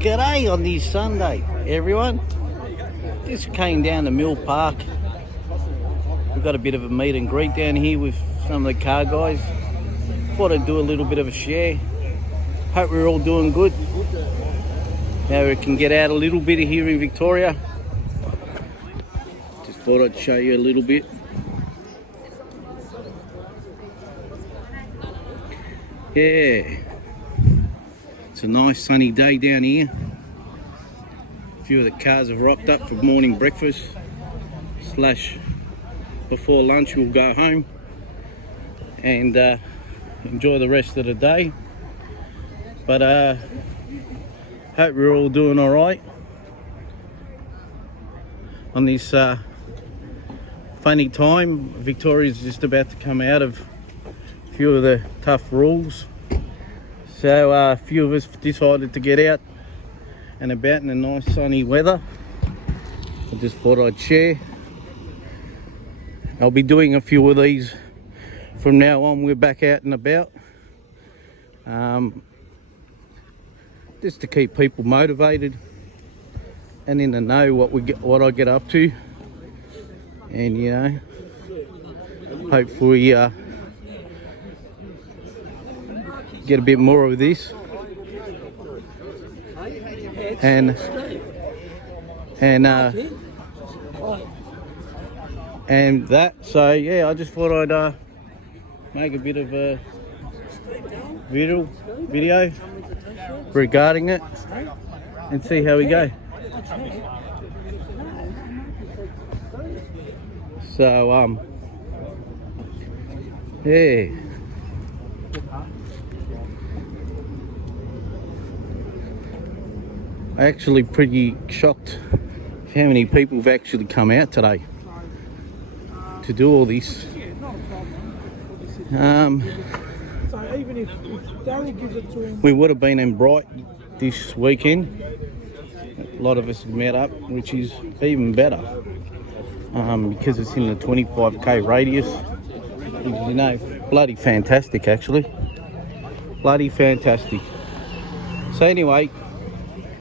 G'day on this Sunday, everyone. Just came down to Mill Park. We've got a bit of a meet and greet down here with some of the car guys. Thought I'd do a little bit of a share. Hope we're all doing good. Now we can get out a little bit of here in Victoria. Just thought I'd show you a little bit. Yeah, it's a nice sunny day down here. A few of the cars have rocked up for morning breakfast / before lunch. We'll go home and enjoy the rest of the day. But hope we're all doing all right on this funny time. Victoria's just about to come out of a few of the tough rules, so a few of us decided to get out and about in the nice sunny weather. I just thought I'd share. I'll be doing a few of these from now on. We're back out and about, just to keep people motivated and in the know what I get up to, and you know, hopefully get a bit more of this and that. So yeah, I just thought I'd make a bit of a video regarding it and see how we go. So yeah, I'm actually pretty shocked how many people have actually come out today to do all this. We would have been in Bright this weekend. A lot of us have met up, which is even better, because it's in the 25k radius. You know, bloody fantastic, actually. Bloody fantastic. So anyway,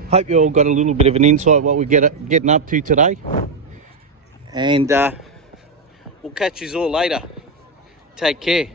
hope you all got a little bit of an insight what we're getting up to today, and we'll catch you all later. Take care.